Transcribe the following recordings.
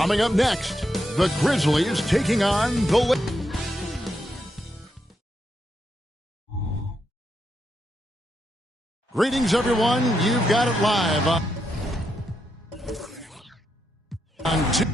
Coming up next, the Grizzlies taking on the Lakers. Greetings, everyone. You've got it live on two.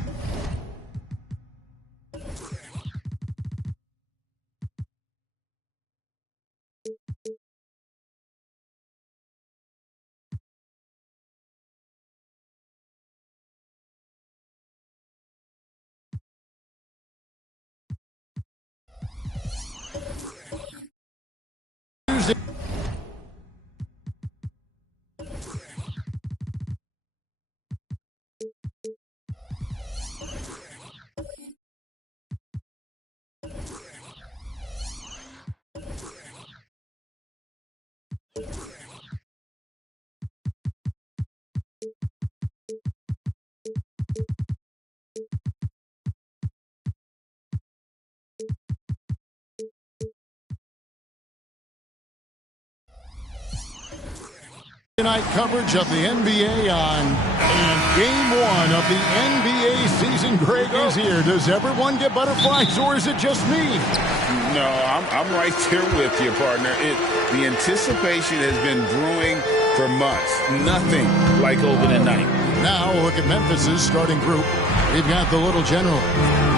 Night coverage of the NBA on Game 1 of the NBA season. Greg is here. Does everyone get butterflies, or is it just me? No, I'm right there with you, partner. The anticipation has been brewing for months. Nothing like opening night. Now we'll look at Memphis's starting group. We've got the little general.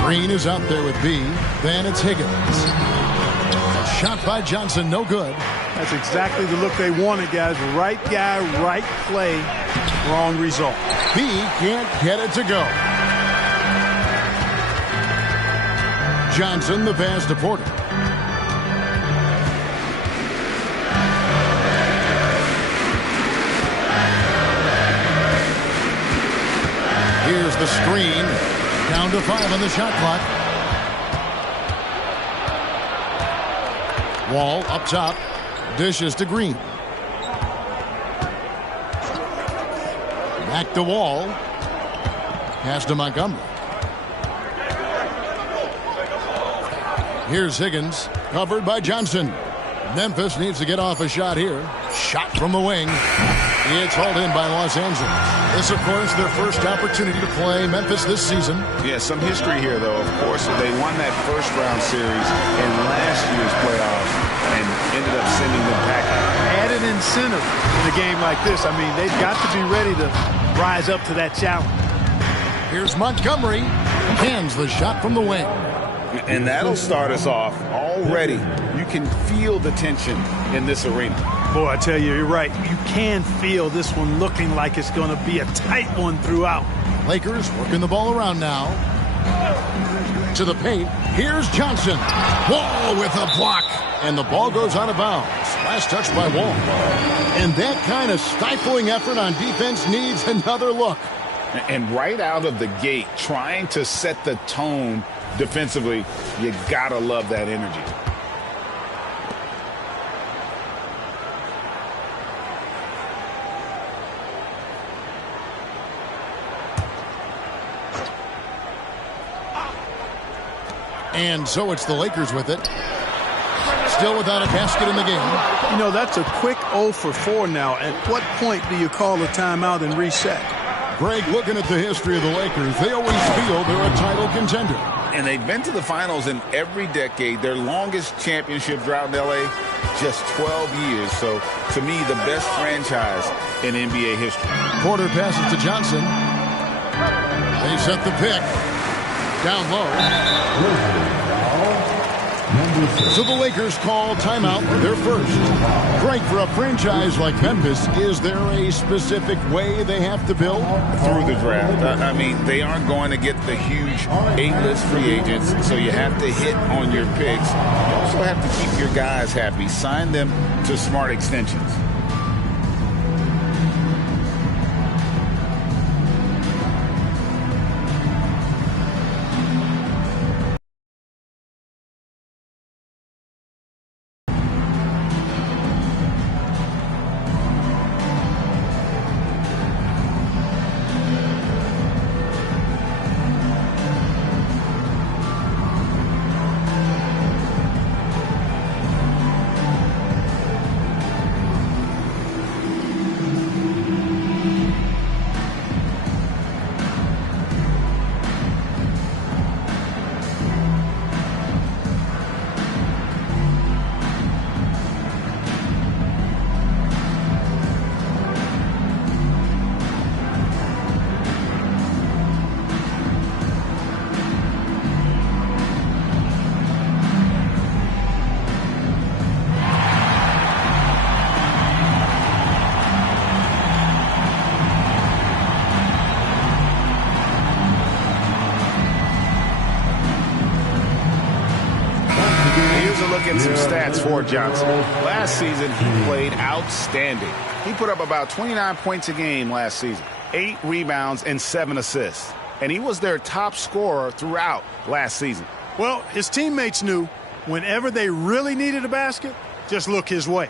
Green is out there with B. Then it's Higgins. A shot by Johnson, no good. That's exactly the look they wanted, guys. Right guy, right play, wrong result. B can't get it to go. Johnson, the pass to Porter. Here's the screen. Down to 5 on the shot clock. Wall up top. Dishes to Green. Back to Wall. Pass to Montgomery. Here's Higgins. Covered by Johnson. Memphis needs to get off a shot here. Shot from the wing. It's hauled in by Los Angeles. This, of course, their first opportunity to play Memphis this season. Yeah, some history here, though. Of course, they won that first-round series in last year's playoffs and ended up sending them packing. Added incentive in a game like this. I mean, they've got to be ready to rise up to that challenge. Here's Montgomery. Hands the shot from the wing. And that'll start us off already. You can feel the tension in this arena. Boy, I tell you, you're right. You can feel this one looking like it's going to be a tight one throughout. Lakers working the ball around now. To the paint. Here's Johnson. Wall with a block. And the ball goes out of bounds. Last touch by Wall. And that kind of stifling effort on defense needs another look. And right out of the gate, trying to set the tone defensively, you gotta love that energy. And so it's the Lakers with it. Still without a basket in the game. You know, that's a quick 0 for 4 now. At what point do you call a timeout and reset? Greg, looking at the history of the Lakers, they always feel they're a title contender. And they've been to the finals in every decade. Their longest championship drought in L.A., just 12 years. So, to me, the best franchise in NBA history. Porter passes to Johnson. They set the pick. Down low. So the Lakers call timeout, their first. Frank, for a franchise like Memphis, is there a specific way they have to build? Through the draft. I mean, they aren't going to get the huge A-list free agents, so you have to hit on your picks. You also have to keep your guys happy. Sign them to smart extensions. At some stats for Johnson. Last season, he played outstanding. He put up about 29 points a game last season, 8 rebounds and 7 assists. And he was their top scorer throughout last season. Well, his teammates knew whenever they really needed a basket, just look his way.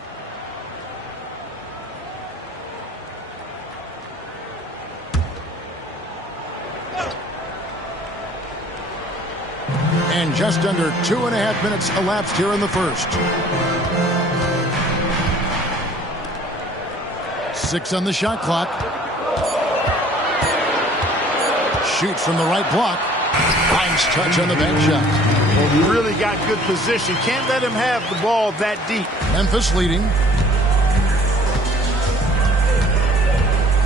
And just under 2.5 minutes elapsed here in the first. 6 on the shot clock. Shoots from the right block. Nice touch on the bank shot. Well, he really got good position. Can't let him have the ball that deep. Memphis leading.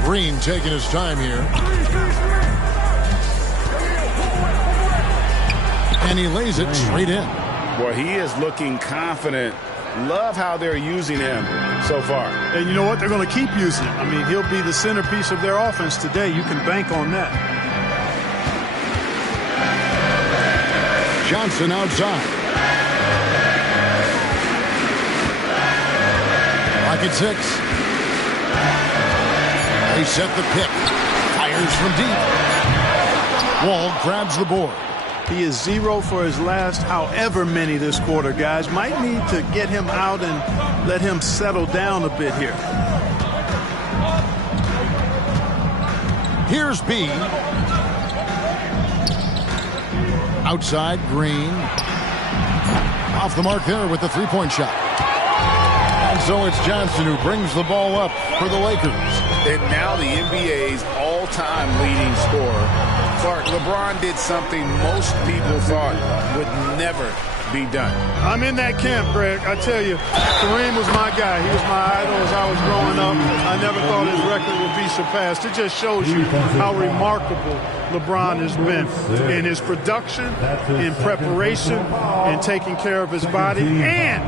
Green taking his time here. And he lays it straight in. Boy, he is looking confident. Love how they're using him so far. And you know what? They're going to keep using him. I mean, he'll be the centerpiece of their offense today. You can bank on that. Johnson outside. Clock at 6. They set the pick. Fires from deep. Wall grabs the board. He is 0 for his last however many this quarter, guys. Might need to get him out and let him settle down a bit here. Here's B. Outside, Green. Off the mark there with the three-point shot. And so it's Johnson who brings the ball up for the Lakers. And now the NBA's all-time leading scorer. Clark, LeBron did something most people thought would never be done. I'm in that camp, Greg. I tell you, Kareem was my guy. He was my idol as I was growing up. I never thought his record would be surpassed. It just shows you how remarkable LeBron has been in his production, in preparation, and taking care of his body. And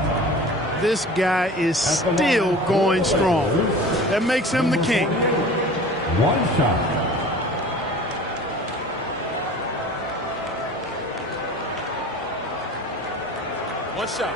this guy is still going strong. That makes him the king. One shot. One shot.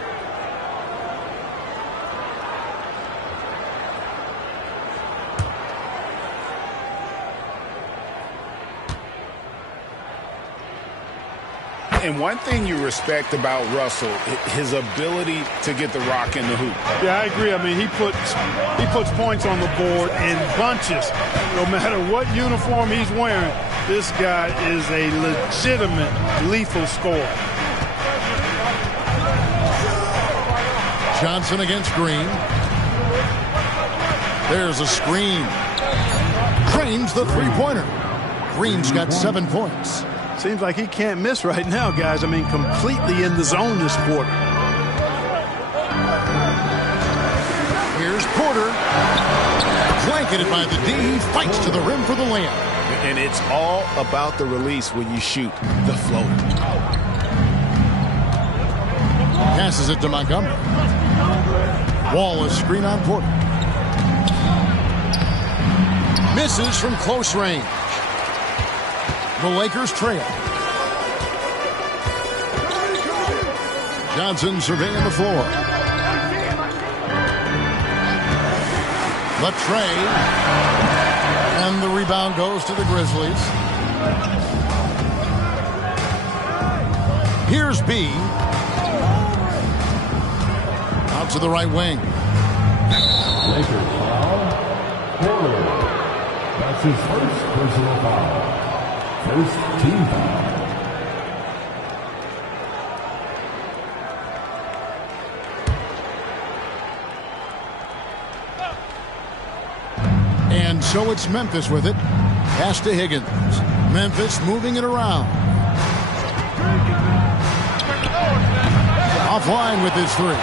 And one thing you respect about Russell, his ability to get the rock in the hoop. Yeah, I agree. I mean, he puts points on the board in bunches. No matter what uniform he's wearing, this guy is a legitimate lethal scorer. Johnson against Green. There's a screen. Drains the three-pointer. Green's got 7 points. Seems like he can't miss right now, guys. I mean, completely in the zone this quarter. Here's Porter. Blanketed by the D. Fights to the rim for the layup. And it's all about the release when you shoot the floater. Passes it to Montgomery. Wallace screen on Porter. Misses from close range. The Lakers trail. Johnson surveying the floor. The tray. And the rebound goes to the Grizzlies. Here's B. Out to the right wing. Lakers foul. Porter. That's his first personal foul. First team foul. And so it's Memphis with it. Pass to Higgins. Memphis moving it around. Offline with his three.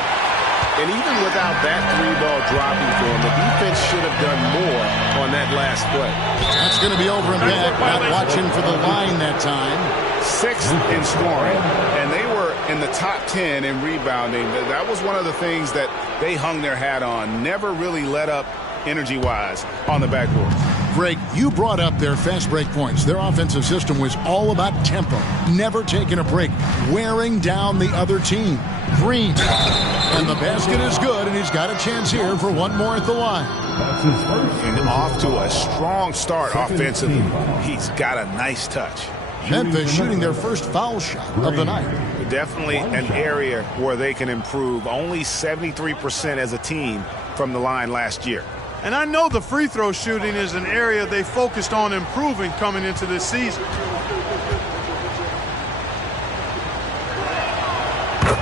And even without that three-ball dropping for him, the defense should have done more on that last play. That's going to be over and back. Not watching for the line that time. 6th in scoring, and they were in the top 10 in rebounding. That was one of the things that they hung their hat on. Never really let up energy-wise on the backboard. Greg, you brought up their fast break points. Their offensive system was all about tempo, never taking a break, wearing down the other team. Green. And the basket is good, and he's got a chance here for one more at the line. And off to a strong start offensively. He's got a nice touch. Memphis shooting their first foul shot of the night. Definitely an area where they can improve. Only 73% as a team from the line last year. And I know the free throw shooting is an area they focused on improving coming into this season.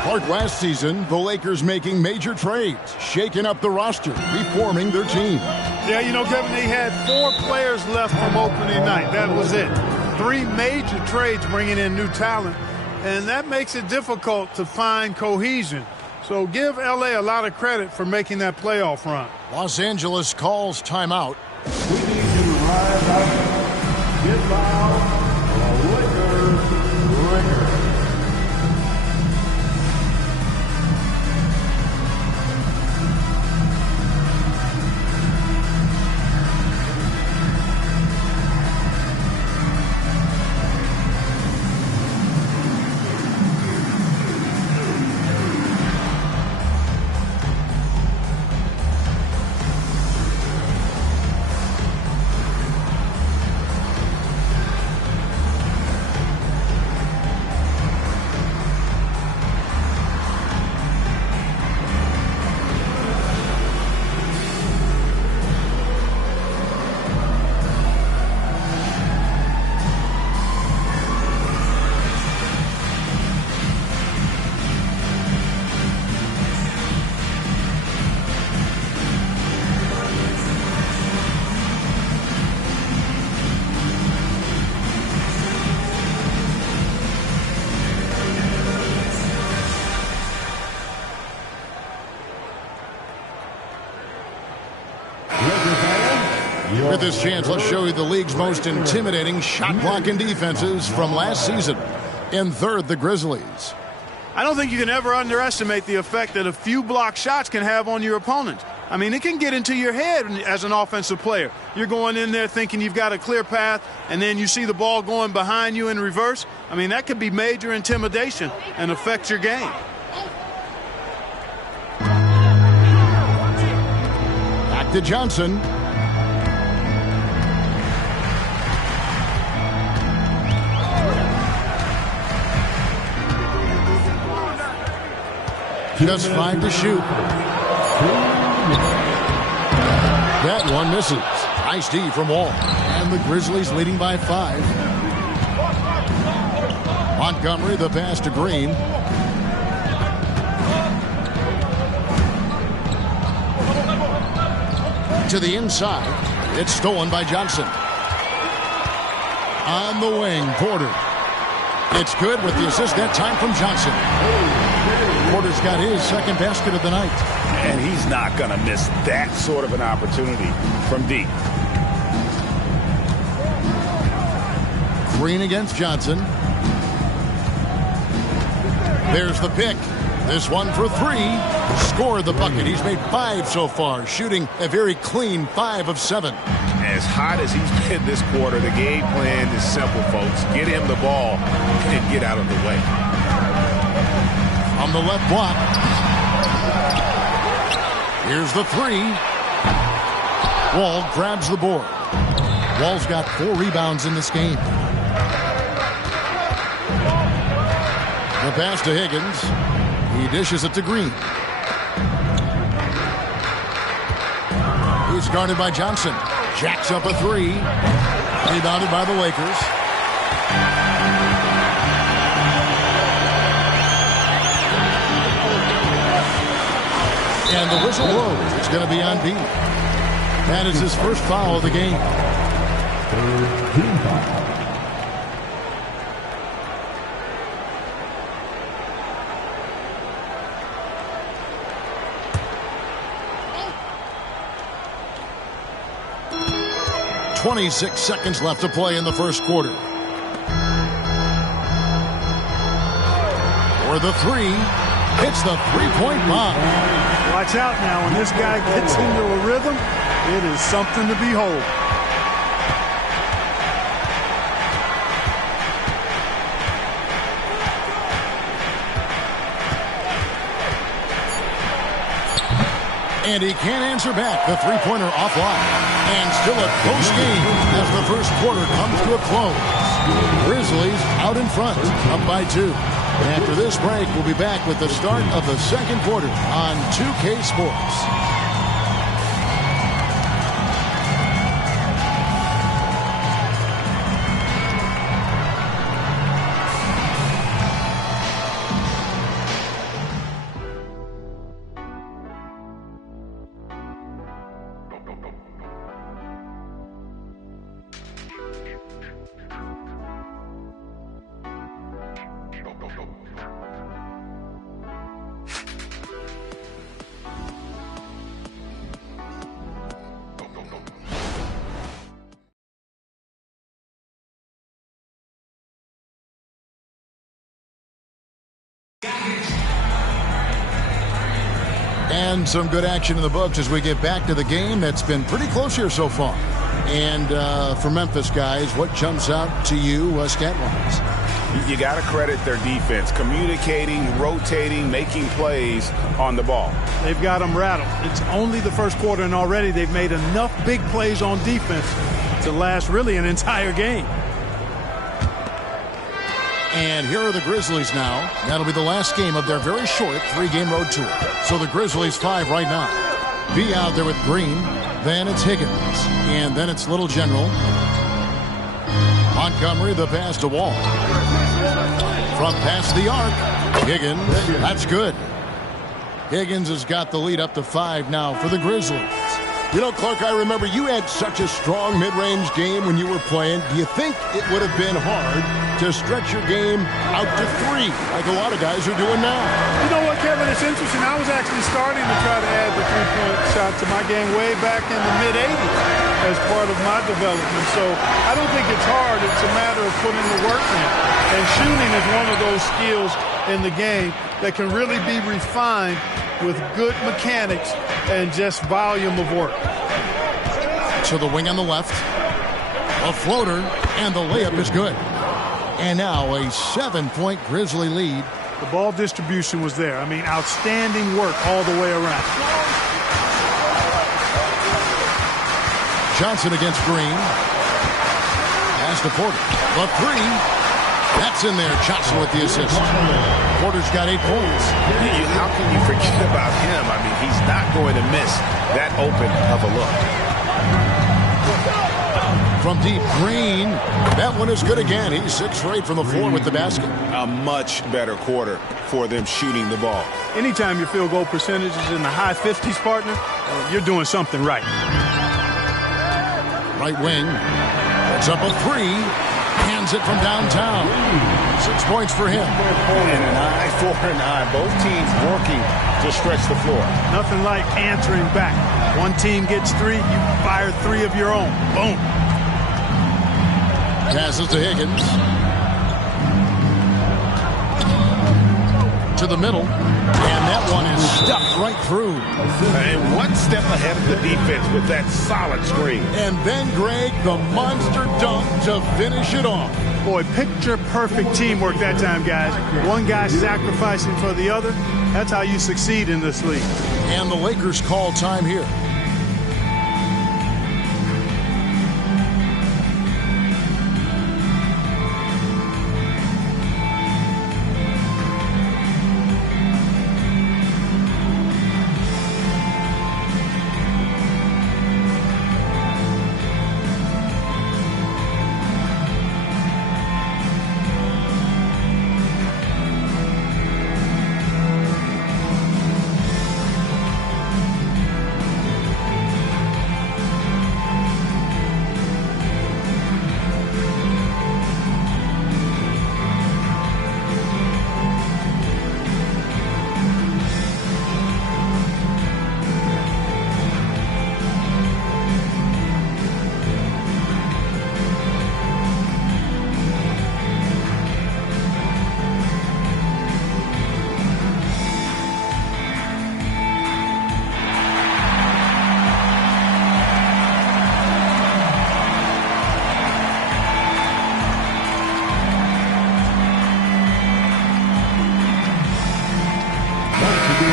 Part last season, the Lakers making major trades, shaking up the roster, reforming their team. Yeah, you know, Kevin, they had 4 players left from opening night. That was it. 3 major trades bringing in new talent, and that makes it difficult to find cohesion. So give L.A. a lot of credit for making that playoff run. Los Angeles calls timeout. We need you to rise up. Get loud. Lakers. With this chance, let's show you the league's most intimidating shot-blocking defenses from last season. In third, the Grizzlies. I don't think you can ever underestimate the effect that a few block shots can have on your opponent. I mean, it can get into your head as an offensive player. You're going in there thinking you've got a clear path, and then you see the ball going behind you in reverse. I mean, that could be major intimidation and affect your game. Back to Johnson. Just 5 to shoot. That one misses. Nice D from Wall. And the Grizzlies leading by 5. Montgomery, the pass to Green. To the inside. It's stolen by Johnson. On the wing, Porter. It's good with the assist that time from Johnson. Porter's got his second basket of the night. And he's not going to miss that sort of an opportunity from deep. Green against Johnson. There's the pick. This one for 3. Scored the bucket. He's made 5 so far, shooting a very clean 5 of 7. As hot as he's been this quarter, the game plan is simple, folks. Get him the ball and get out of the way. On the left block. Here's the 3. Wall grabs the board. Wall's got 4 rebounds in this game. The pass to Higgins. He dishes it to Green. He's guarded by Johnson. Jacks up a 3. Rebounded by the Lakers. And the whistle blows. It's going to be on B. That is his first foul of the game. 26 seconds left to play in the first quarter. For the 3, hits the three-point bomb. Watch out now. When this guy gets into a rhythm, it is something to behold. And he can't answer back. The three-pointer offline. And still a close game as the first quarter comes to a close. Grizzlies out in front, up by 2. After this break, we'll be back with the start of the second quarter on 2K Sports. And some good action in the books as we get back to the game that's been pretty close here so far. And for Memphis guys, what jumps out to you stat-wise? You got to credit their defense, communicating, rotating, making plays on the ball. They've got them rattled. It's only the first quarter, and already they've made enough big plays on defense to last really an entire game. And here are the Grizzlies now. That'll be the last game of their very short 3-game road tour. So the Grizzlies 5 right now. B out there with Green. Then it's Higgins. And then it's Little General. Montgomery, the pass to Wall. From past the arc. Higgins. That's good. Higgins has got the lead up to 5 now for the Grizzlies. You know, Clark, I remember you had such a strong mid-range game when you were playing. Do you think it would have been hard to stretch your game out to 3 like a lot of guys are doing now? You know what, Kevin? It's interesting. I was actually starting to try to add the three-point shot to my game way back in the mid-'80s as part of my development. So I don't think it's hard. It's a matter of putting the work in. And shooting is one of those skills in the game that can really be refined with good mechanics and just volume of work. To the wing on the left. A floater, and the layup is good. And now a 7-point Grizzly lead. The ball distribution was there. I mean, outstanding work all the way around. Johnson against Green. Pass to Porter. The 3. That's in there. Johnson with the assist. Porter's got 8 points. How can you forget about him? I mean, he's not going to miss that open of a look. From deep, Green. That one is good again. He's 6 for 8 from the floor with the basket. A much better quarter for them shooting the ball. Anytime your field goal percentage is in the high 50s, partner, you're doing something right. Right wing. It's up a 3. Hands it from downtown. 6 points for him. And an eye for an eye. Both teams working to stretch the floor. Nothing like answering back. One team gets 3, you fire 3 of your own. Boom. Passes to Higgins. To the middle. And that one is stuffed right through. And one step ahead of the defense with that solid screen. And then, Greg, the monster dunk to finish it off. Boy, picture-perfect teamwork that time, guys. One guy sacrificing for the other. That's how you succeed in this league. And the Lakers call time here.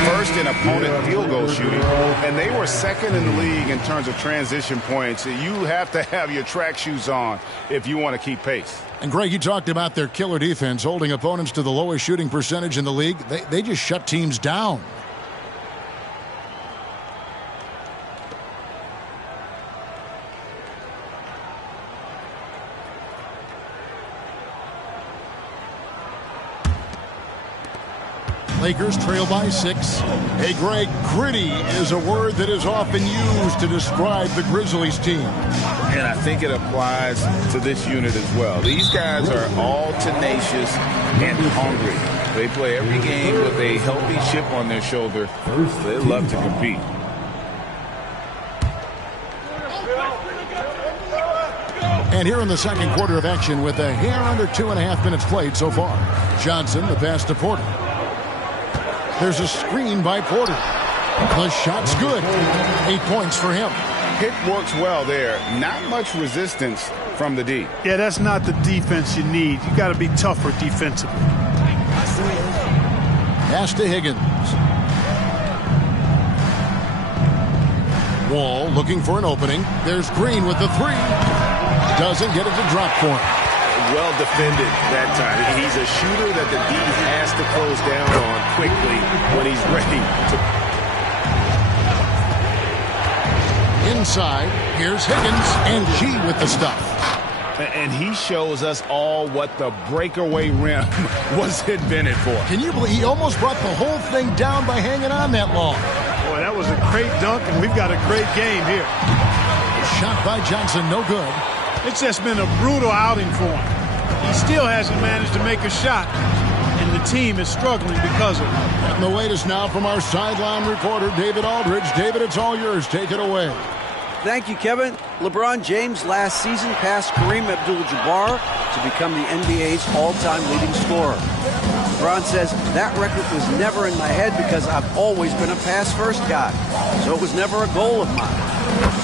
First in opponent field goal shooting, and they were second in the league in terms of transition points. You have to have your track shoes on if you want to keep pace. And Greg, you talked about their killer defense, holding opponents to the lowest shooting percentage in the league. They just shut teams down. Lakers trail by 6. Hey, Greg, gritty is a word that is often used to describe the Grizzlies team. And I think it applies to this unit as well. These guys are all tenacious and hungry. They play every game with a healthy chip on their shoulder. They love to compete. And here in the second quarter of action with a hair under 2.5 minutes played so far. Johnson, the pass to Porter. There's a screen by Porter. The shot's good. 8 points for him. Pick works well there. Not much resistance from the D. Yeah, that's not the defense you need. You got to be tougher defensively. Pass to Higgins. Wall looking for an opening. There's Green with the 3. Doesn't get it to drop for him. Well defended that time. He's a shooter that the D has to close down on quickly when he's ready to. Inside, here's Higgins and G with the stuff. And he shows us all what the breakaway rim was invented for. Can you believe he almost brought the whole thing down by hanging on that long? Boy, that was a great dunk, and we've got a great game here. Shot by Johnson, no good. It's just been a brutal outing for him. He still hasn't managed to make a shot, and the team is struggling because of it. And the latest now from our sideline reporter, David Aldridge. David, it's all yours. Take it away. Thank you, Kevin. LeBron James last season passed Kareem Abdul-Jabbar to become the NBA's all-time leading scorer. LeBron says, that record was never in my head because I've always been a pass-first guy, so it was never a goal of mine.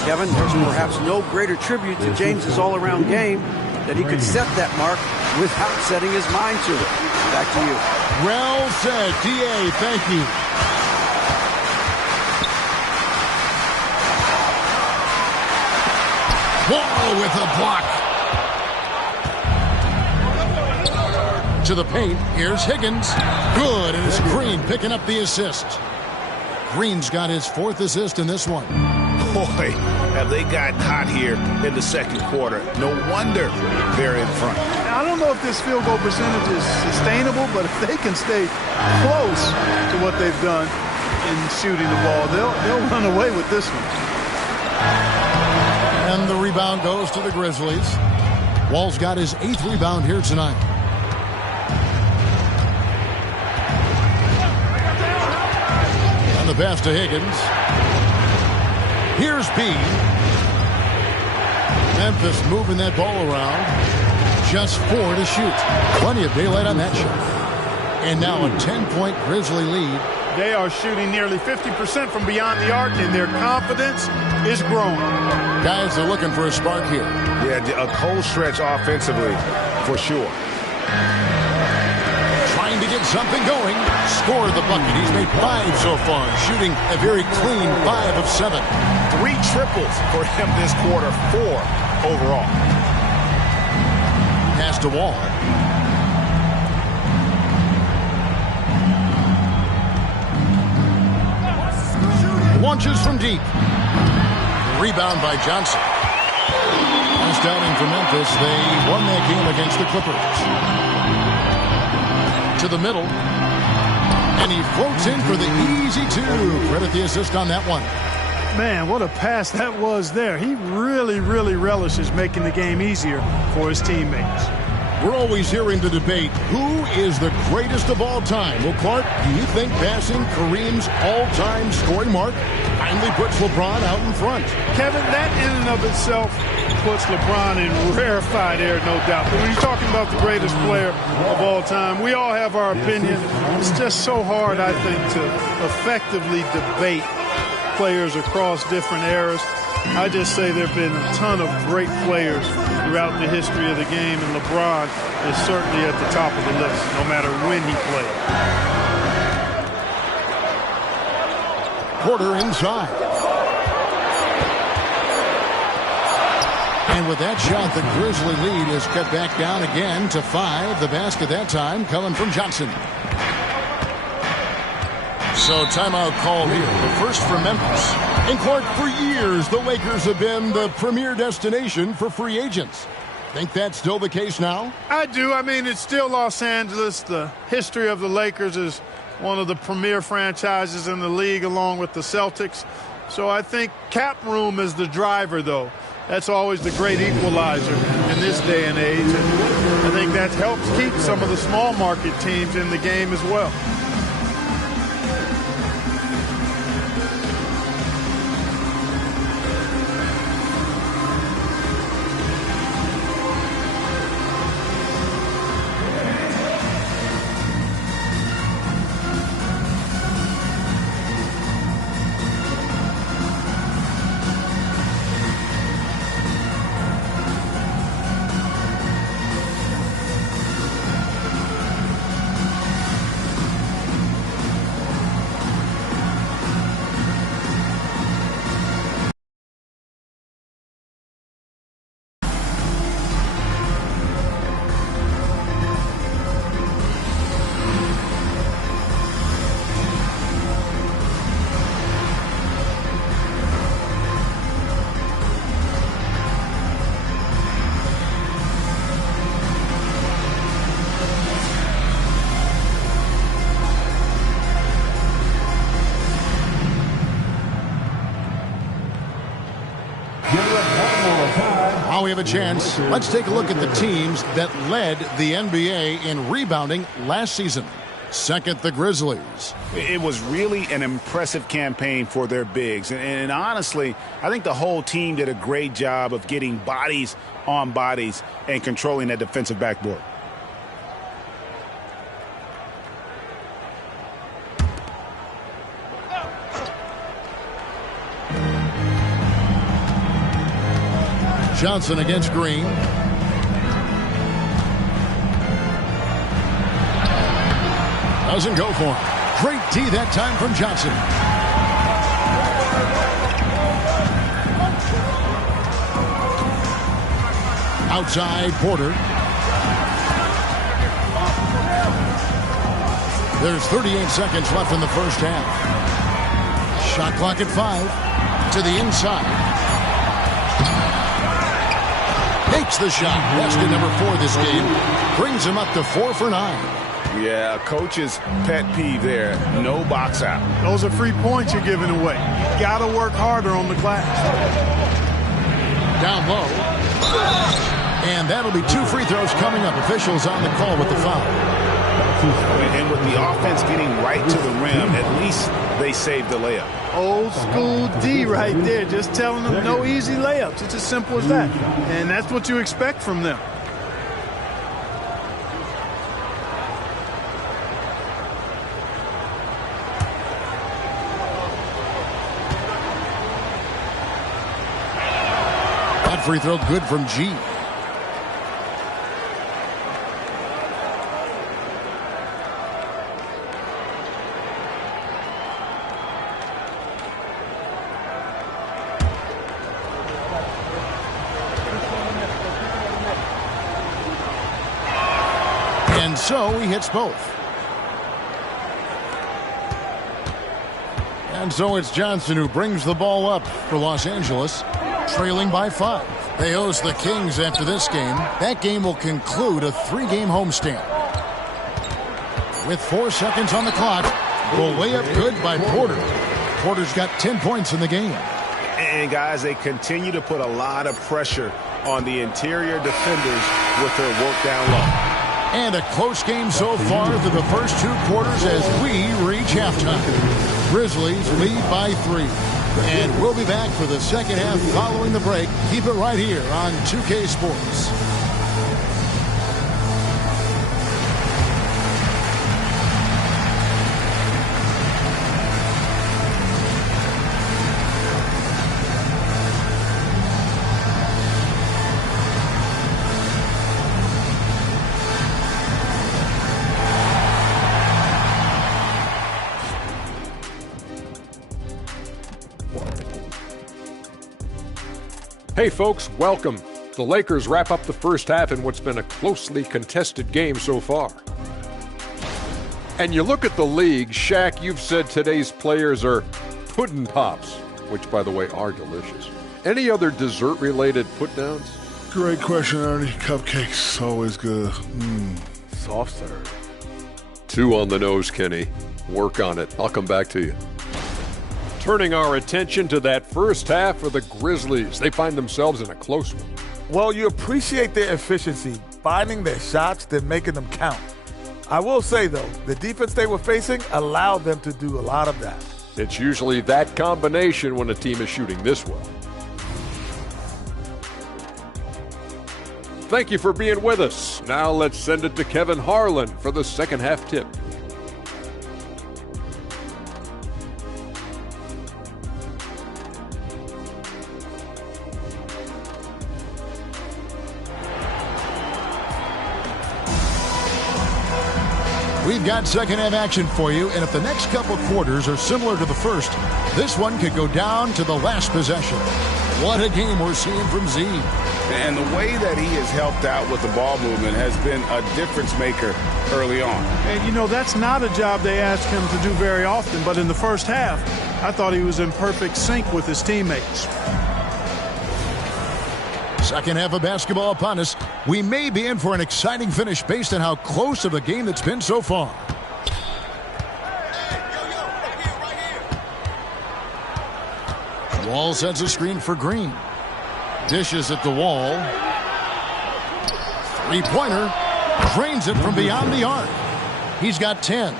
Kevin, there's perhaps no greater tribute to James's all-around game that he could set that mark without setting his mind to it. Back to you. Well said, D.A. Thank you. Wall with a block. To the paint. Here's Higgins. Good. And it's Green picking up the assist. Green's got his 4th assist in this one. Boy, have they gotten hot here in the second quarter. No wonder they're in front. I don't know if this field goal percentage is sustainable, but if they can stay close to what they've done in shooting the ball, they'll run away with this one. And the rebound goes to the Grizzlies. Wall's got his 8th rebound here tonight. And the pass to Higgins. Here's B. Memphis moving that ball around. Just 4 to shoot. Plenty of daylight on that shot. And now a 10-point Grizzly lead. They are shooting nearly 50% from beyond the arc, and their confidence is growing. Guys are looking for a spark here. Yeah, a cold stretch offensively, for sure. Trying to get something going. Scored the bucket. He's made 5 so far. Shooting a very clean 5 of 7. 3 triples for him this quarter, 4 overall. Pass to Wall. Launches from deep. Rebound by Johnson. Last outing for Memphis. They won that game against the Clippers. To the middle. And he floats in for the easy 2. Credit the assist on that one. Man, what a pass that was there. He really, really relishes making the game easier for his teammates. We're always hearing the debate, who is the greatest of all time? Well, Clark, do you think passing Kareem's all-time scoring mark finally puts LeBron out in front? Kevin, that in and of itself puts LeBron in rarefied air, no doubt. But when you're talking about the greatest player of all time, we all have our opinion. It's just so hard, I think, to effectively debate players across different eras. I just say there have been a ton of great players throughout the history of the game, and LeBron is certainly at the top of the list, no matter when he played. Porter inside. And with that shot, the Grizzly lead is cut back down again to 5. The basket that time coming from Johnson. So timeout call here. The first for Memphis. And Clark, for years, the Lakers have been the premier destination for free agents. Think that's still the case now? I do. I mean, it's still Los Angeles. The history of the Lakers is one of the premier franchises in the league, along with the Celtics. So I think cap room is the driver, though. That's always the great equalizer in this day and age. And I think that helps keep some of the small market teams in the game as well. Now we have a chance. Let's take a look at the teams that led the NBA in rebounding last season. Second, the Grizzlies. It was really an impressive campaign for their bigs. And honestly, I think the whole team did a great job of getting bodies on bodies and controlling that defensive backboard. Johnson against Green. Doesn't go for him. Great D that time from Johnson. Outside Porter. There's 38 seconds left in the first half. Shot clock at 5. To the inside. Takes the shot. Basket number 4 this game. Brings him up to 4 for 9. Yeah, coach's pet peeve there. No box out. Those are free points you're giving away. You got to work harder on the glass. Down low. And that'll be 2 free throws coming up. Officials on the call with the foul. And with the offense getting right to the rim, at least they saved the layup. Old school D right there, just telling them no easy layups. It's as simple as that. And that's what you expect from them. That free throw good from G. And so he hits both. And so it's Johnson who brings the ball up for Los Angeles, trailing by 5. They host the Kings after this game. That game will conclude a 3-game homestand. With 4 seconds on the clock, the layup good by Porter. Porter's got 10 points in the game. And guys, they continue to put a lot of pressure on the interior defenders with their work down low. And a close game so far through the first 2 quarters as we reach halftime. Grizzlies lead by 3. And we'll be back for the second half following the break. Keep it right here on 2K Sports. Hey folks, welcome. The Lakers wrap up the first half in what's been a closely contested game so far. And you look at the league, Shaq, you've said today's players are puddin' pops, which by the way are delicious. Any other dessert-related put-downs? Great question, Ernie. Cupcakes, always good. Soft serve. 2 on the nose, Kenny. Work on it. I'll come back to you. Turning our attention to that first half for the Grizzlies. They find themselves in a close one. Well, you appreciate their efficiency, finding their shots, then making them count. I will say, though, the defense they were facing allowed them to do a lot of that. It's usually that combination when a team is shooting this well. Thank you for being with us. Now let's send it to Kevin Harlan for the second half tip. We've got second half action for you, and if the next couple quarters are similar to the first, this one could go down to the last possession. What a game we're seeing from Z. And the way that he has helped out with the ball movement has been a difference maker early on. And, you know, that's not a job they ask him to do very often, but in the first half, I thought he was in perfect sync with his teammates. Second half of basketball upon us. We may be in for an exciting finish based on how close of a game it's been so far. Wall sets a screen for Green. Dishes at the wall. Three-pointer. Drains it from beyond the arc. He's got 10.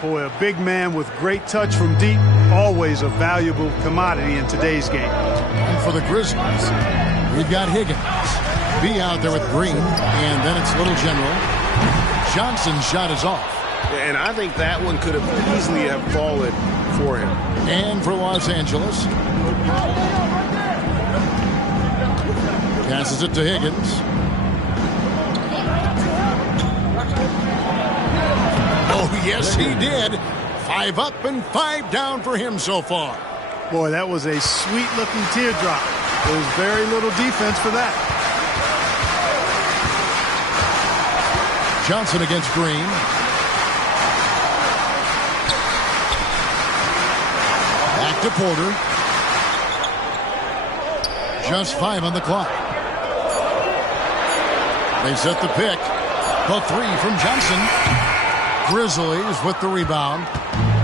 Boy, a big man with great touch from deep, always a valuable commodity in today's game. And for the Grizzlies, we've got Higgins. Be out there with Green, and then it's Little General. Johnson's shot is off. And I think that one could have easily have fallen for him. And for Los Angeles. Passes it to Higgins. Oh, yes, he did. 5 up and 5 down for him so far. Boy, that was a sweet-looking teardrop. There's very little defense for that. Johnson against Green. Back to Porter. Just 5 on the clock. They set the pick. The 3 from Johnson. Grizzlies with the rebound.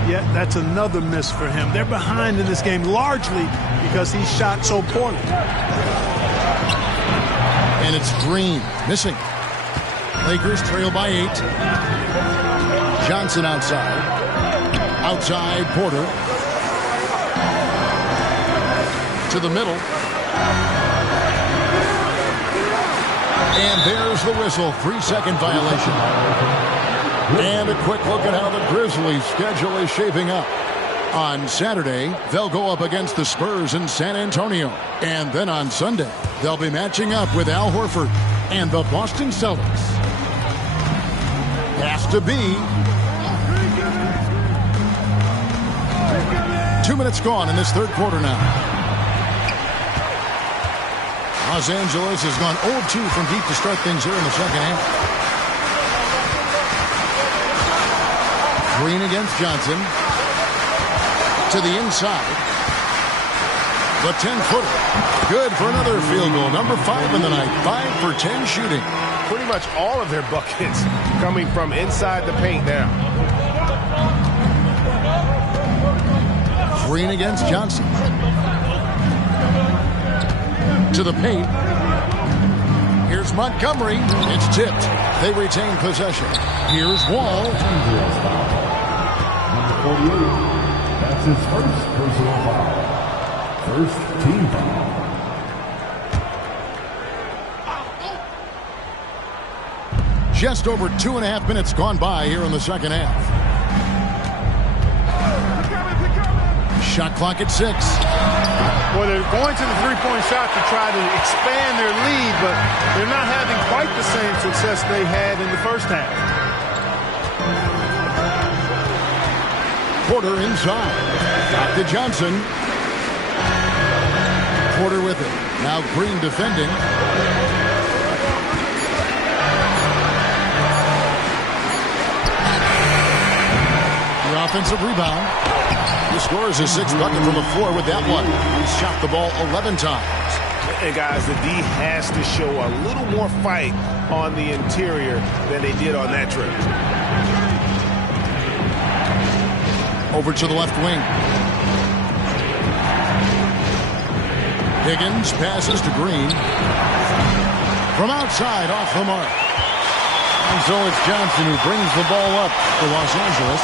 Yeah, that's another miss for him. They're behind in this game largely because he shot so poorly. And it's Green missing. Lakers trail by 8. Johnson outside. Outside Porter. To the middle. And there's the whistle. 3-second violation. And a quick look at how the Grizzlies' schedule is shaping up. On Saturday, they'll go up against the Spurs in San Antonio. And then on Sunday, they'll be matching up with Al Horford and the Boston Celtics. Has to be. 2 minutes gone in this third quarter now. Los Angeles has gone 0-2 from deep to start things here in the second half. Green against Johnson. To the inside. The 10-footer. Good for another field goal. Number 5 in the night. 5 for 10 shooting. Pretty much all of their buckets coming from inside the paint now. Green against Johnson. To the paint. Here's Montgomery. It's tipped. They retain possession. Here's Wall. Number 48. That's his first personal foul. First team foul. Just over 2.5 minutes gone by here in the second half. Shot clock at 6. Well, they're going to the three-point shot to try to expand their lead, but they're not having quite the same success they had in the first half. Porter inside. Back to Johnson. Porter with it. Now Green defending. The offensive rebound. He scores his 6th bucket from the floor with that one. He's shot the ball 11 times. And guys, the D has to show a little more fight on the interior than they did on that trip. Over to the left wing. Higgins passes to Green. From outside, off the mark. And so it's Johnson who brings the ball up for Los Angeles.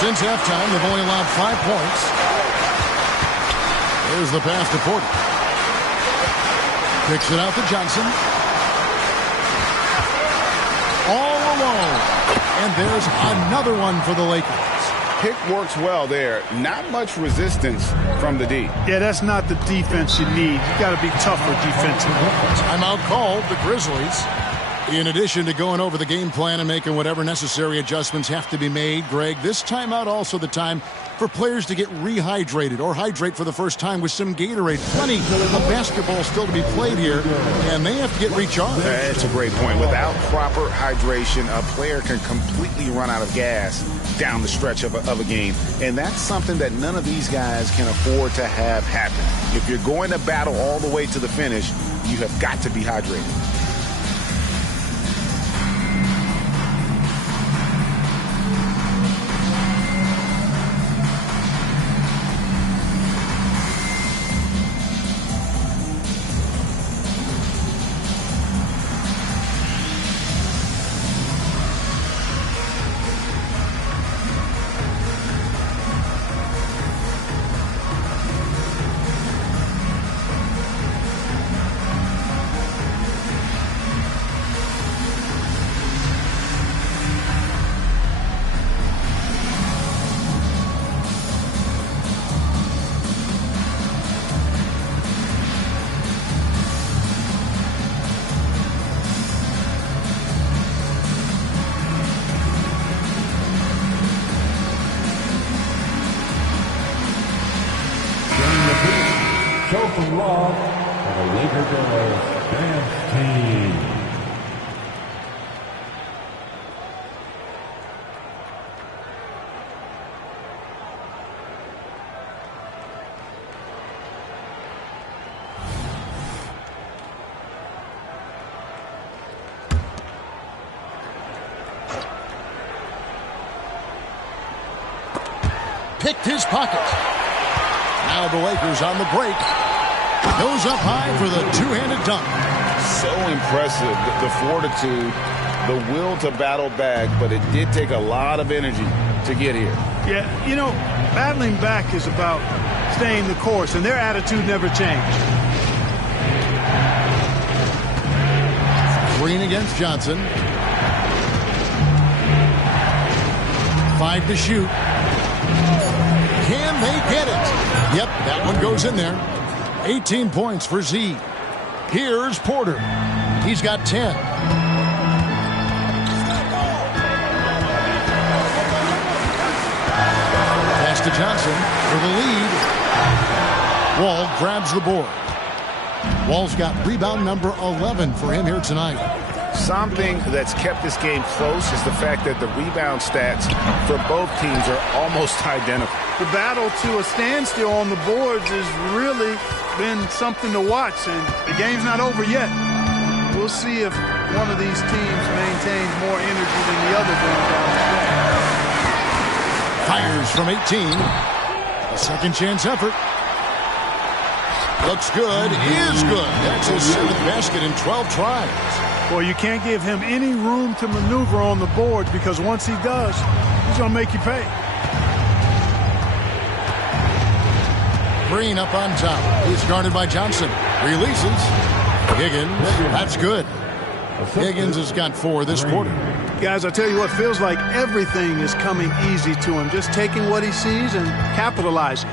Since halftime, they've only allowed 5 points. There's the pass to Porter. Kicks it out to Johnson. All alone. And there's another one for the Lakers. Pick works well there. Not much resistance from the D. Yeah, that's not the defense you need. You got to be tougher defensively. Timeout called, the Grizzlies. In addition to going over the game plan and making whatever necessary adjustments have to be made, Greg, this timeout also the time for players to get rehydrated or hydrate for the first time with some Gatorade. Plenty of basketball still to be played here, and they have to get recharged. That's a great point. Without proper hydration, a player can completely run out of gas down the stretch of a game, and that's something that none of these guys can afford to have happen. If you're going to battle all the way to the finish, you have got to be hydrated. Show some love for the Laker girls dance team. picked his pocket. Now the Lakers on the break. Goes up high for the two-handed dunk. So impressive, the fortitude, the will to battle back, but it did take a lot of energy to get here. Yeah, you know, battling back is about staying the course, and their attitude never changed. Green against Johnson. 5 to shoot. Can they get it? Yep, that one goes in there. 18 points for Z. Here's Porter. He's got 10. Pass to Johnson for the lead. Wall grabs the board. Wall's got rebound number 11 for him here tonight. Something that's kept this game close is the fact that the rebound stats for both teams are almost identical. The battle to a standstill on the boards has really been something to watch, and the game's not over yet. We'll see if one of these teams maintains more energy than the other does. Fires from 18. A second chance effort. Looks good, is good. That's his 7th basket in 12 tries. Well, you can't give him any room to maneuver on the board, because once he does, he's going to make you pay. Green up on top. He's guarded by Johnson. Releases. Higgins. That's good. Higgins has got 4 this quarter. Guys, I tell you what, feels like everything is coming easy to him. Just taking what he sees and capitalizing.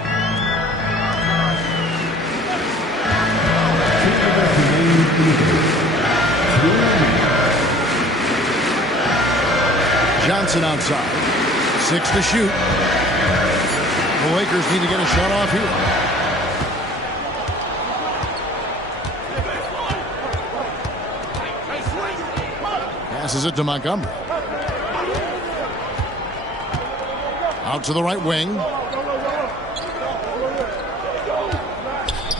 Johnson outside. 6 to shoot. The Lakers need to get a shot off here. Passes it to Montgomery. Out to the right wing.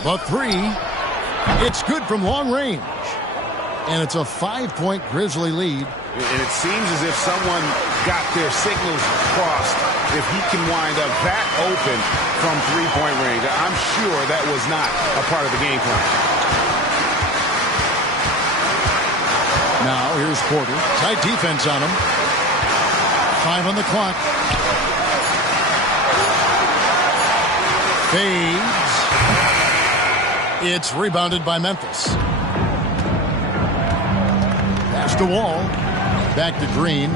The 3. It's good from long range. And it's a 5-point Grizzly lead. And it seems as if someone got their signals crossed if he can wind up that open from three-point range. I'm sure that was not a part of the game plan. Now here's Porter. Tight defense on him. 5 on the clock. Fades. It's rebounded by Memphis. Pass to Wall. Back to Green.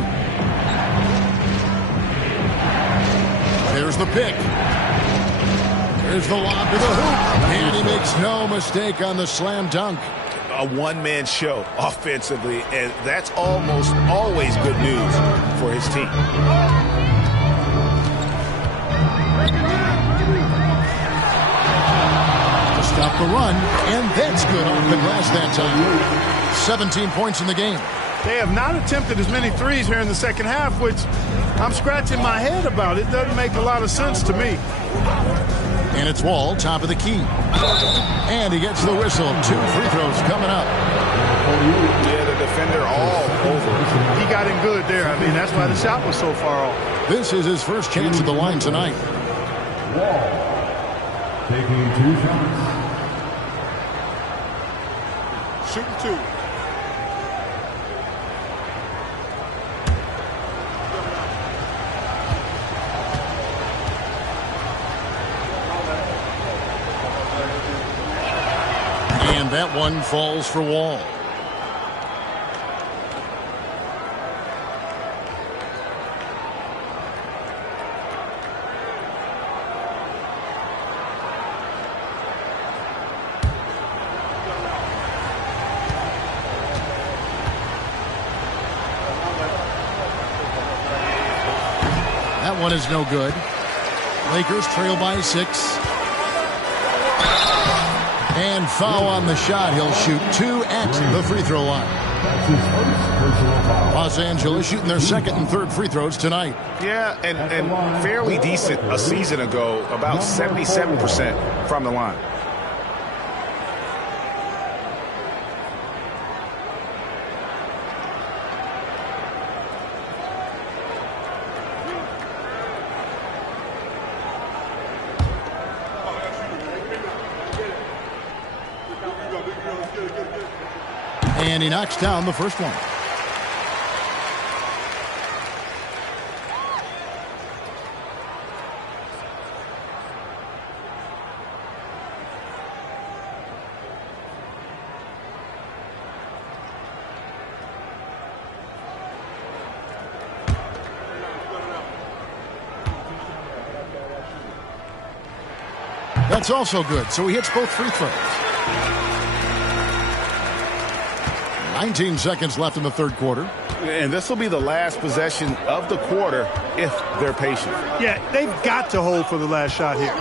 There's the pick. There's the lob to the hoop. And he makes no mistake on the slam dunk. A one-man show offensively, and that's almost always good news for his team. To stop the run, and that's good off the glass that time. 17 points in the game. They have not attempted as many threes here in the second half, which I'm scratching my head about. It doesn't make a lot of sense to me. And it's Wall, top of the key. And he gets the whistle. 2 free throws coming up. Yeah, the defender all over. He got him good there. I mean, that's why the shot was so far off. This is his first chance at the line tonight. Wall taking 2 shots. Shooting 2. And that one falls for Wall. That one is no good. Lakers trail by 6. And foul on the shot. He'll shoot 2 at the free throw line. Los Angeles shooting their second and third free throws tonight. Yeah, and fairly decent a season ago, about 77% from the line. And he knocks down the first one. That's also good, so he hits both free throws. 19 seconds left in the third quarter. And this will be the last possession of the quarter if they're patient. Yeah, they've got to hold for the last shot here.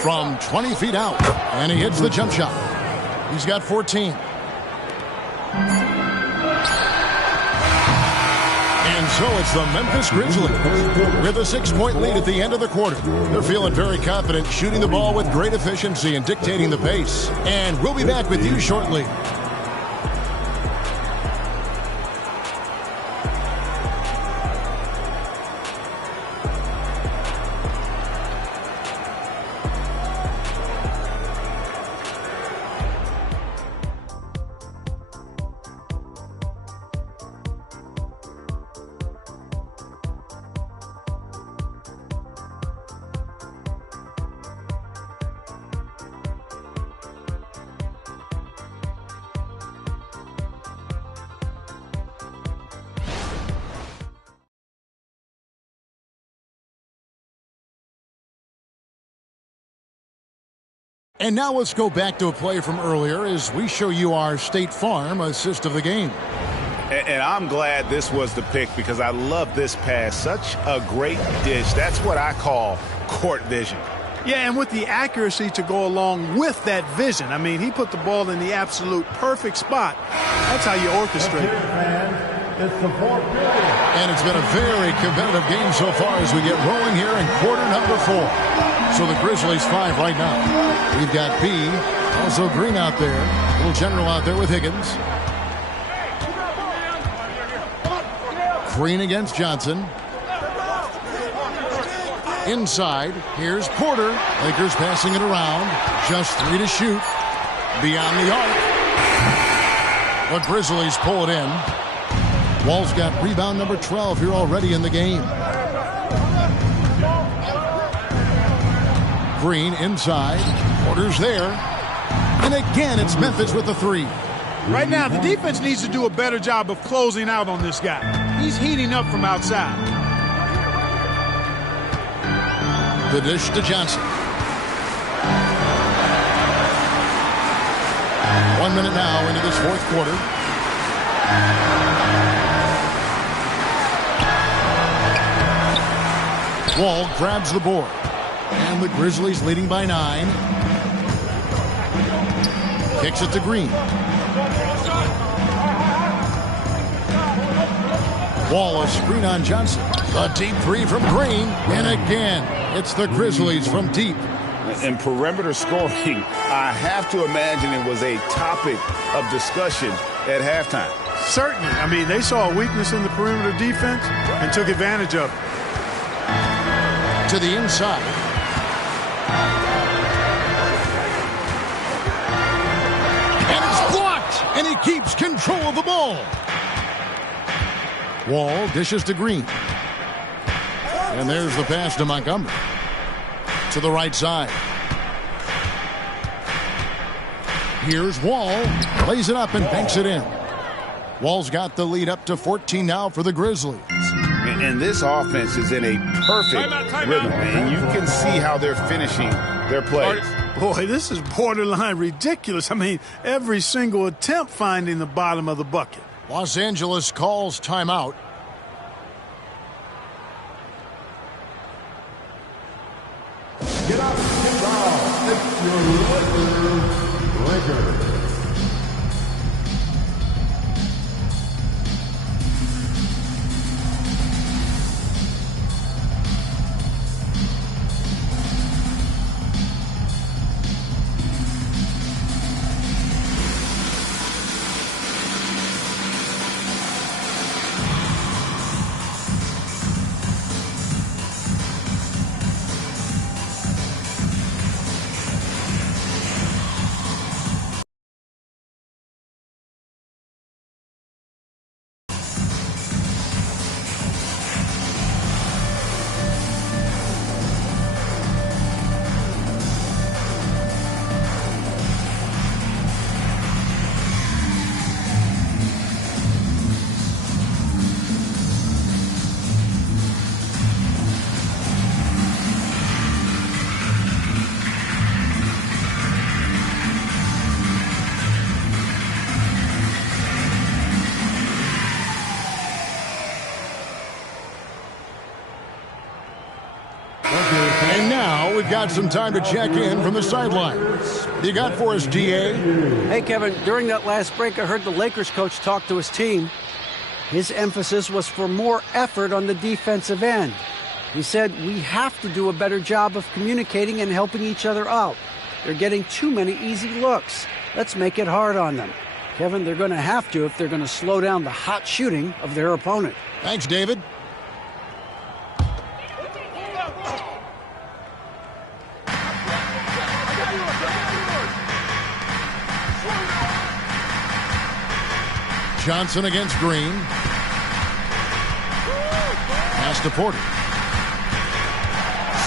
From 20 feet out, and he hits the jump shot. He's got 14. And so it's the Memphis Grizzlies with a 6-point lead at the end of the quarter. They're feeling very confident, shooting the ball with great efficiency and dictating the pace. And we'll be back with you shortly. And now let's go back to a play from earlier as we show you our State Farm assist of the game. And I'm glad this was the pick because I love this pass. Such a great dish. That's what I call court vision. Yeah, and with the accuracy to go along with that vision. I mean, he put the ball in the absolute perfect spot. That's how you orchestrate it. And it's been a very competitive game so far as we get rolling here in quarter number 4. So the Grizzlies 5 right now. We've got B, also Green out there. Little General out there with Higgins. Green against Johnson. Inside, here's Porter. Lakers passing it around. Just 3 to shoot. Beyond the arc. The Grizzlies pull it in. Wall's got rebound number 12 here already in the game. Green inside. Porter's there. And again, it's Memphis with the 3. Right now, the defense needs to do a better job of closing out on this guy. He's heating up from outside. The dish to Johnson. 1 minute now into this fourth quarter. Wall grabs the board. And the Grizzlies leading by 9. Kicks it to Green. Wall, a screen on Johnson. A deep 3 from Green. And again, it's the Grizzlies from deep. In perimeter scoring, I have to imagine it was a topic of discussion at halftime. Certainly. I mean, they saw a weakness in the perimeter defense and took advantage of it. To the inside. And it's blocked. And he keeps control of the ball. Wall dishes to Green. And there's the pass to Montgomery. To the right side. Here's Wall. Lays it up and banks it in. Wall's got the lead up to 14 now for the Grizzlies. And this offense is in a perfect rhythm, and you can see how they're finishing their plays. Boy, this is borderline ridiculous. I mean, every single attempt finding the bottom of the bucket. Los Angeles calls timeout. Get up, get down. It's your Lakers. And now we've got some time to check in from the sidelines. You got for us, GA? Hey, Kevin, during that last break, I heard the Lakers coach talk to his team. His emphasis was for more effort on the defensive end. He said, we have to do a better job of communicating and helping each other out. They're getting too many easy looks. Let's make it hard on them. Kevin, they're going to have to if they're going to slow down the hot shooting of their opponent. Thanks, David. Johnson against Green. Pass to Porter.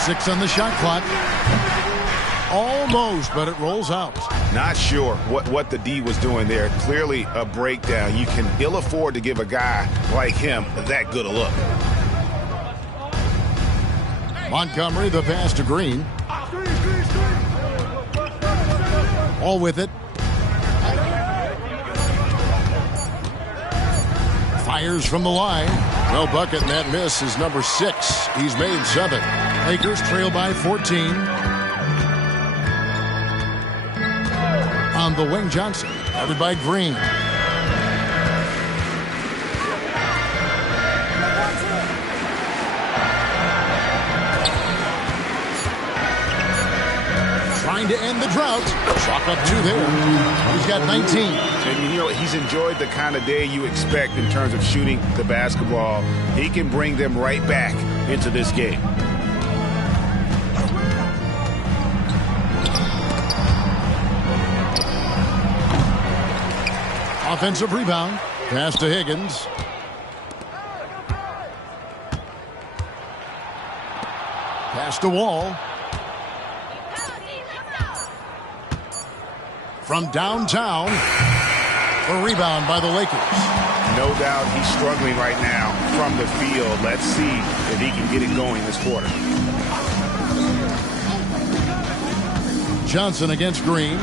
6 on the shot clock. Almost, but it rolls out. Not sure what the D was doing there. Clearly a breakdown. You can ill afford to give a guy like him that good a look. Montgomery, the pass to Green. All with it. Fires from the line. No bucket, and that miss is number 6. He's made 7. Lakers trail by 14. On the wing, Johnson, guarded by Green. Trying to end the drought. Chalk up 2 there. He's got 19. And, you know, he's enjoyed the kind of day you expect in terms of shooting the basketball. He can bring them right back into this game. Offensive rebound. Pass to Higgins. Pass to Wall. From downtown, a rebound by the Lakers. No doubt he's struggling right now from the field. Let's see if he can get it going this quarter. Johnson against Green.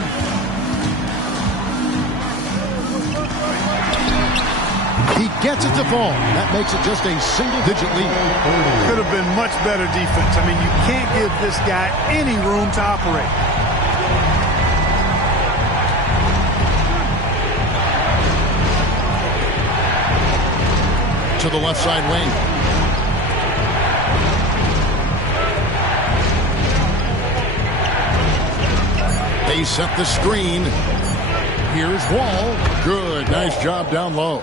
He gets it to fall. That makes it just a single-digit lead. Could have been much better defense. I mean, you can't give this guy any room to operate. To the left side wing. They set the screen. Here's Wall. Good. Nice job down low.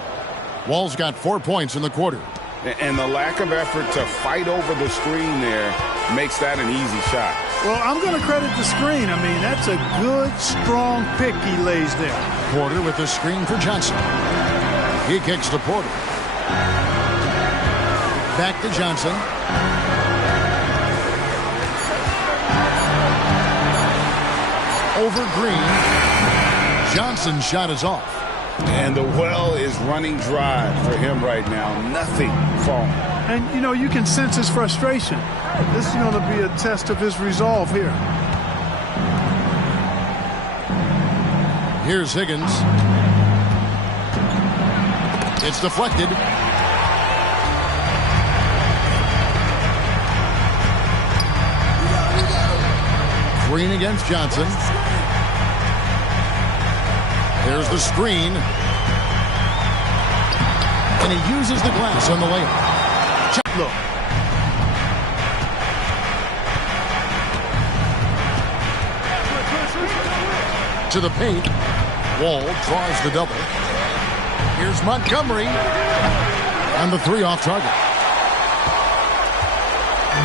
Wall's got 4 points in the quarter. And the lack of effort to fight over the screen there makes that an easy shot. Well, I'm going to credit the screen. I mean, that's a good, strong pick he lays there. Porter with the screen for Johnson. He kicks to Porter. Back to Johnson. Over Green. Johnson's shot is off. And the well is running dry for him right now. Nothing falling. And, you know, you can sense his frustration. This is going to be a test of his resolve here. Here's Higgins. It's deflected. Green against Johnson. There's the screen. And he uses the glass on the layup. Look. To the paint. Wall draws the double. Here's Montgomery. And the 3 off target.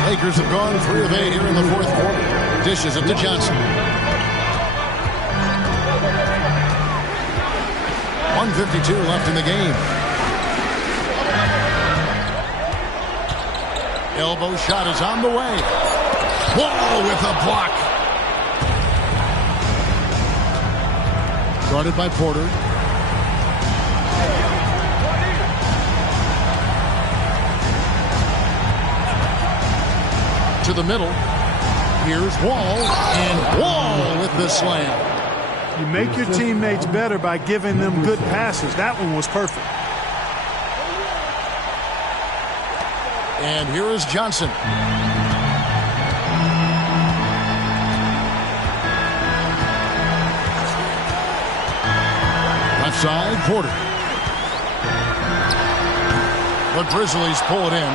Lakers have gone 3 of 8 here in the 4th quarter. Dishes it to Johnson. 1:52 left in the game. Elbow shot is on the way. Wall with a block. Guarded by Porter. To the middle. Here's Wall. And Wall with the slam. You make your teammates better by giving them good passes. That one was perfect. And here is Johnson. Left side, Porter. The Grizzlies pull it in.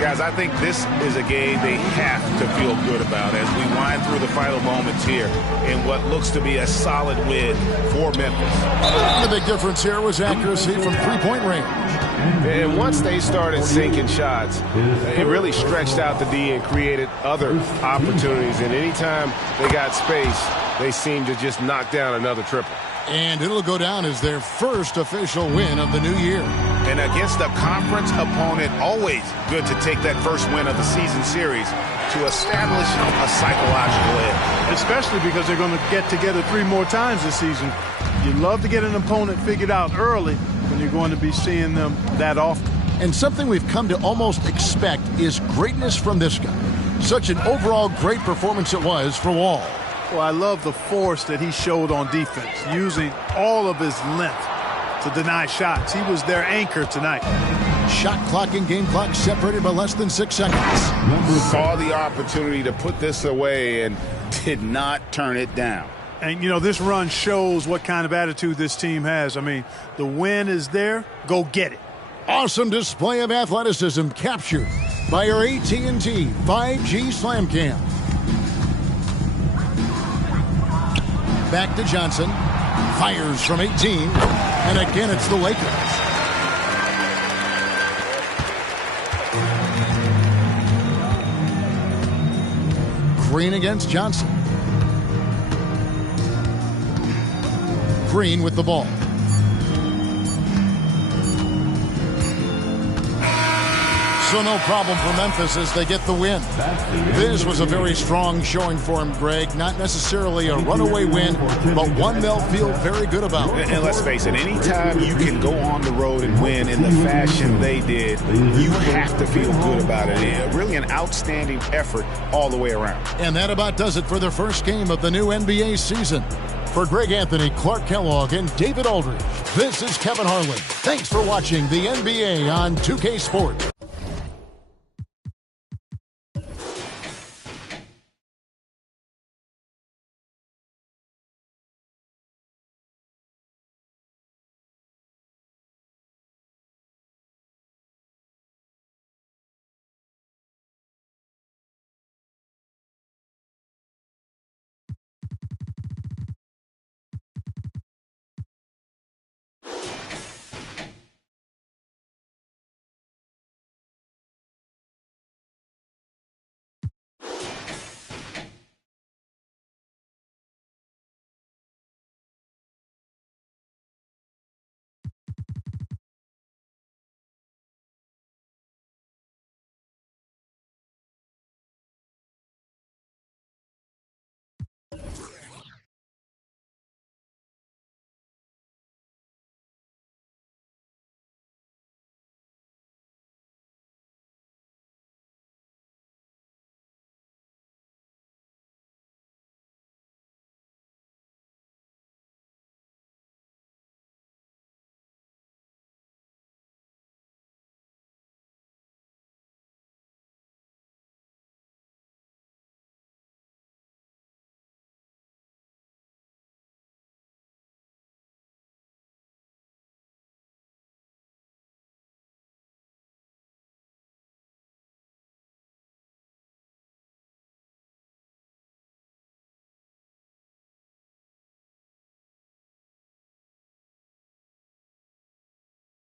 Guys, I think this is a game they have to feel good about as we wind through the final moments here in what looks to be a solid win for Memphis. The big difference here was accuracy from three-point range. And once they started sinking shots, it really stretched out the D and created other opportunities. And anytime they got space, they seemed to just knock down another triple. And it'll go down as their first official win of the new year. And against a conference opponent, always good to take that first win of the season series to establish a psychological edge. Especially because they're going to get together 3 more times this season. You love to get an opponent figured out early when you're going to be seeing them that often. And something we've come to almost expect is greatness from this guy. Such an overall great performance it was for Wall. Well, I love the force that he showed on defense, using all of his length to deny shots. He was their anchor tonight. Shot clock and game clock separated by less than 6 seconds. Saw the opportunity to put this away and did not turn it down. And, you know, this run shows what kind of attitude this team has. I mean, the win is there. Go get it. Awesome display of athleticism captured by our AT&T 5G Slam Cam. Back to Johnson. Fires from 18. And again, it's the Lakers. Green against Johnson. Green with the ball. So no problem for Memphis as they get the win. This was a very strong showing for him, Greg. Not necessarily a runaway win, but one they'll feel very good about. And let's face it, anytime you can go on the road and win in the fashion they did, you have to feel good about it. Really an outstanding effort all the way around. And that about does it for the first game of the new NBA season. For Greg Anthony, Clark Kellogg, and David Aldridge, this is Kevin Harlan. Thanks for watching the NBA on 2K Sports.